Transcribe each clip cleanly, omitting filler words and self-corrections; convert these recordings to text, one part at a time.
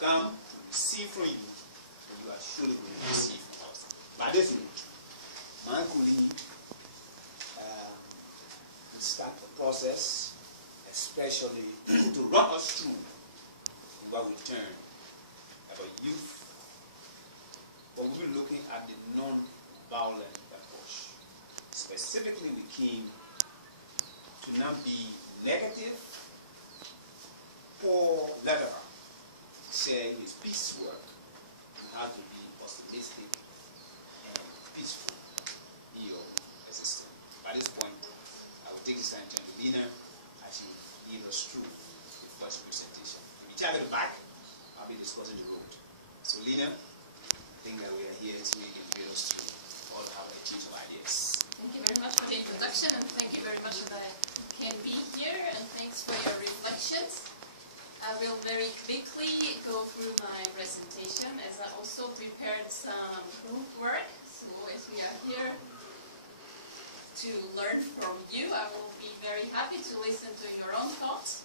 come to receive from you, and you are surely going to receive from us. But this is Uncle to start the process, especially to run us through what we term about youth. But we'll be looking at the non-violent approach. Specifically, we came to not be negative or lateral, saying his peace work and how to be optimistic and peaceful in your existence. By this point, I will take this time to turn to Lena as she leads us through the first presentation. To be taken back, I'll be discussing the road. So Lena, I think that we are here so you can lead us through all of our exchange of ideas. Thank you very much for the introduction, and thank you very much that I can be here, and thanks for your reflections. I will very quickly go through my presentation as I also prepared some group work. So as we are here to learn from you, I will be very happy to listen to your own thoughts.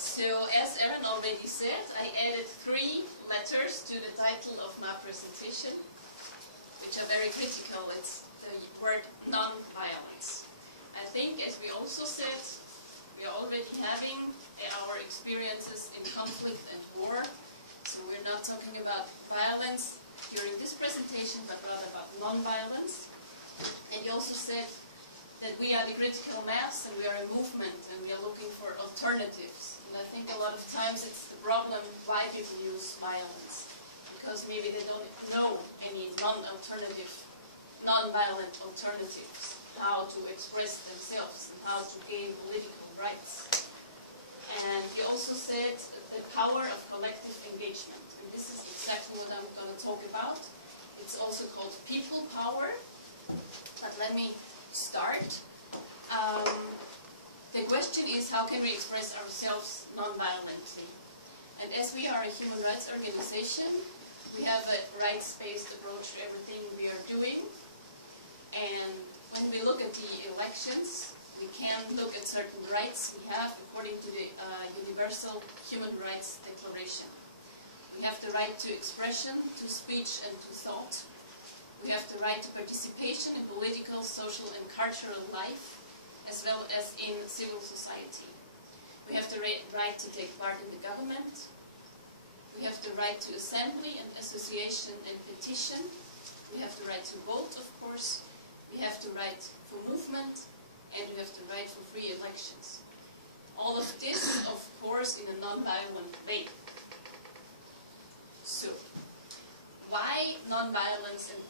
So as Aaron already said, I added 3 letters to the title of my presentation, which are very critical. It's the word non-violence. I think, as we also said, we are already having our experiences in conflict and war. So we're not talking about violence during this presentation, but rather about non-violence. And you also said that we are the critical mass and we are a movement and we are looking for alternatives. And I think a lot of times it's the problem why people use violence. Because maybe they don't know any non-violent alternatives, how to express themselves and how to gain political rights. And you also said the power of collective engagement. And this is exactly what I'm going to talk about. It's also called people power. But let me start. The question is, how can we express ourselves non-violently? And as we are a human rights organization, we have a rights-based approach to everything we are doing. And when we look at the elections, we can look at certain rights we have according to the Universal Human Rights Declaration. We have the right to expression, to speech, and to thought. We have the right to participation in political, social, and cultural life, as well as in civil society. We have the right to take part in the government. We have the right to assembly and association and petition. We have the right to vote, of course. We have the right for movement. And we have the right for free elections. All of this, of course, in a non-violent way. So, why non-violence and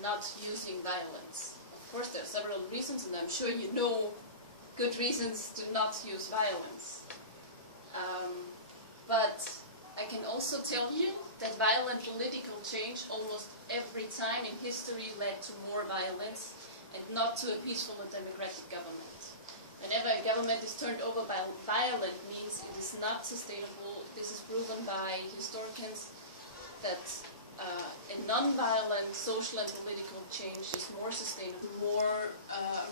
not using violence? Of course, there are several reasons, and I'm sure you know good reasons to not use violence. But I can also tell you that violent political change almost every time in history led to more violence and not to a peaceful and democratic government. Whenever a government is turned over by violence, means it is not sustainable. This is proven by historians that a non-violent social and political change is more sustainable, more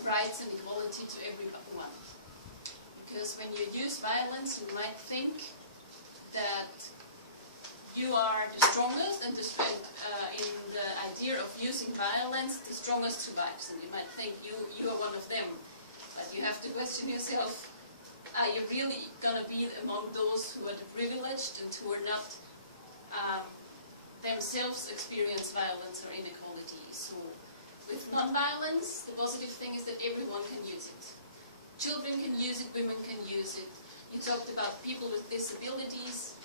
rights and equality to everyone. Because when you use violence, you might think that you are the strongest, and in the idea of using violence, the strongest survives. And you might think you are one of them. But you have to question yourself, are you really going to be among those who are the privileged and who are not themselves experience violence or inequality? So with non-violence, the positive thing is that everyone can use it. Children can use it, women can use it. You talked about people with disabilities.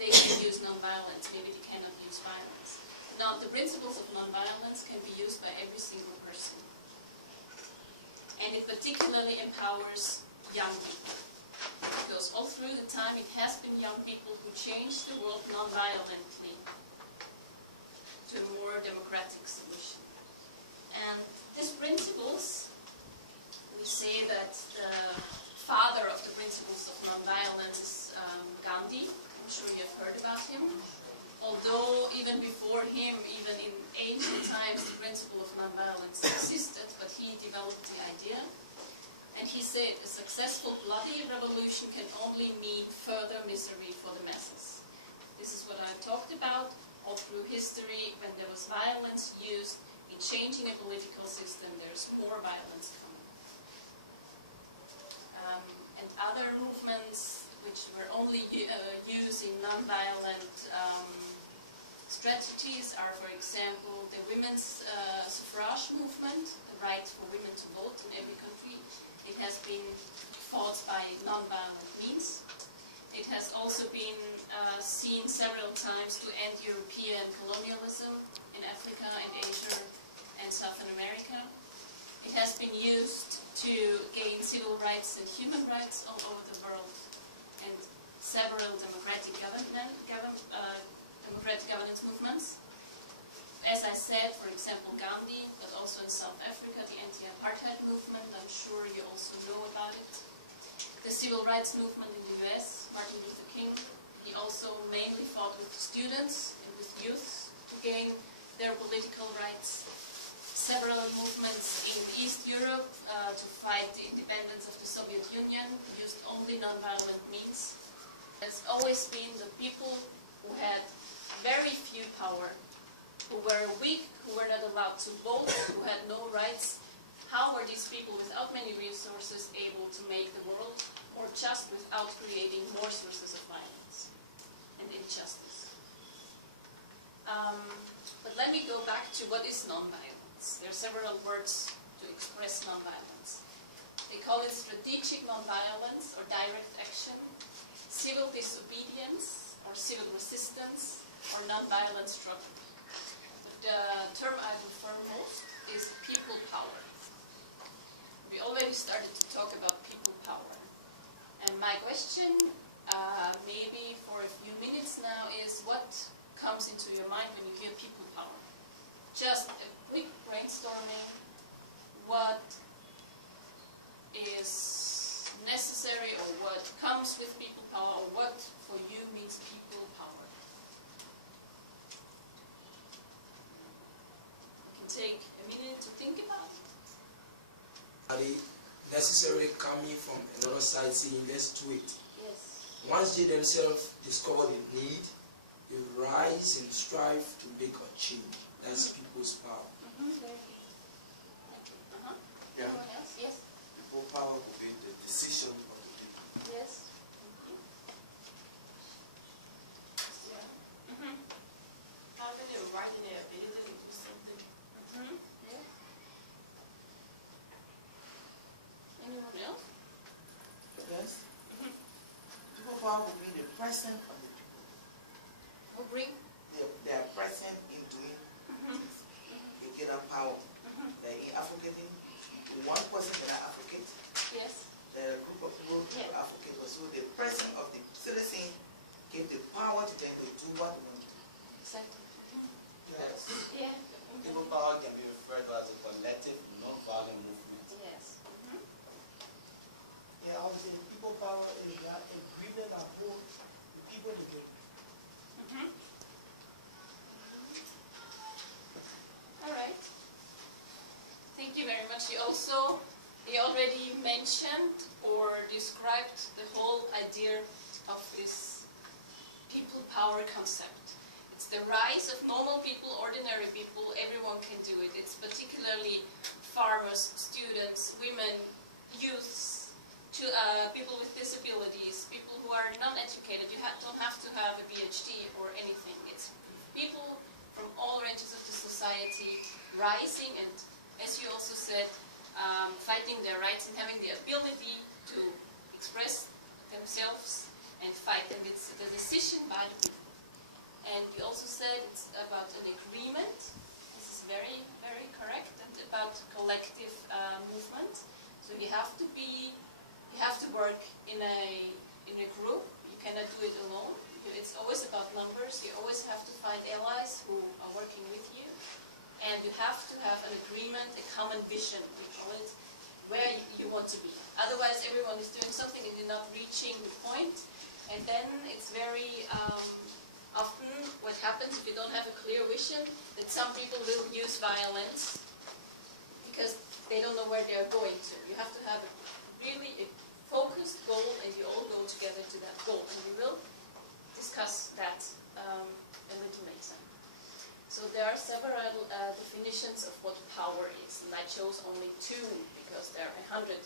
They can use non-violence, maybe they cannot use violence. Now, the principles of non-violence can be used by every single person. And it particularly empowers young people. Because all through the time it has been young people who changed the world non-violently to a more democratic solution. And these principles, we say that the father of the principles of non-violence is Gandhi. I'm sure you've heard about him. Although even before him, even in ancient times, the principle of non-violence existed, but he developed the idea. And he said, a successful bloody revolution can only mean further misery for the masses. This is what I've talked about all through history. When there was violence used in changing a political system, there's more violence coming. And other movements which were only using non-violent strategies are, for example, the women's suffrage movement, the right for women to vote in every country. It has been fought by non-violent means. It has also been seen several times to end European colonialism in Africa and Asia and South America. It has been used to gain civil rights and human rights all over the world, and several democratic governance movements. As I said, for example, Gandhi, but also in South Africa, the anti-apartheid movement. I'm sure you also know about it. The civil rights movement in the US, Martin Luther King. He also mainly fought with students and with youth to gain their political rights. Several movements in East Europe to fight the independence of the Soviet Union used only non-violent means. There's always been the people who had very few power, who were weak, who were not allowed to vote, who had no rights. How were these people without many resources able to make the world, or just without creating more sources of violence and injustice? But let me go back to what is non-violence. There are several words to express non-violence. They call it strategic non-violence or direct action, civil disobedience or civil resistance, or non-violent struggle. The term I prefer most is people power. We already started to talk about people power. And my question, maybe for a few minutes now, is what comes into your mind when you hear people power? Just a quick brainstorming. What is necessary, or what comes with people power, or what for you means people power? You can take a minute to think about it. Necessary coming from another side saying let's do it. Yes. Once they themselves discover the need, they rise and strive to make a change. That's people's power. Very good. Yeah. Anyone else? Yes. People power will be the decision of the people. Yes. How can they write in their ability to do something? Yeah. Anyone else? Yes. People power will be the present of the people. Or bring? They are present in doing things. They get that power. Like in African, one person that are African, Yes. there are a group of people who are African. So the present of the citizen give the power to them to do what they want to do. Exactly. Yes. Yeah. People power can be referred to as a collective, non-violent movement. Yes. Yeah, I would say people power is that agreement that pull the people together. All right. Thank you very much. You already mentioned or described the whole idea of this people power concept. It's the rise of normal people, ordinary people. Everyone can do it. It's particularly farmers, students, women, youths, people with disabilities, people who are non-educated. You don't have to have a PhD or anything. It's people from all ranges of the society rising and, as you also said, fighting their rights and having the ability to express themselves and fight. And it's the decision by the people. And you also said it's about an agreement. This is very, very correct. And about collective movement. So you have to work in a group. You cannot do it alone. It's always about numbers. You always have to find allies who are working with you. And you have to have an agreement, a common vision, we call it, where you want to be. Otherwise, everyone is doing something and you're not reaching the point. And then it's very often what happens if you don't have a clear vision, that some people will use violence because they don't know where they are going to. You have to have a focused goal, and you all go together to that goal. And you will discuss that a little later. So there are several definitions of what power is, and I chose only 2 because there are 100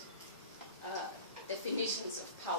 definitions of power.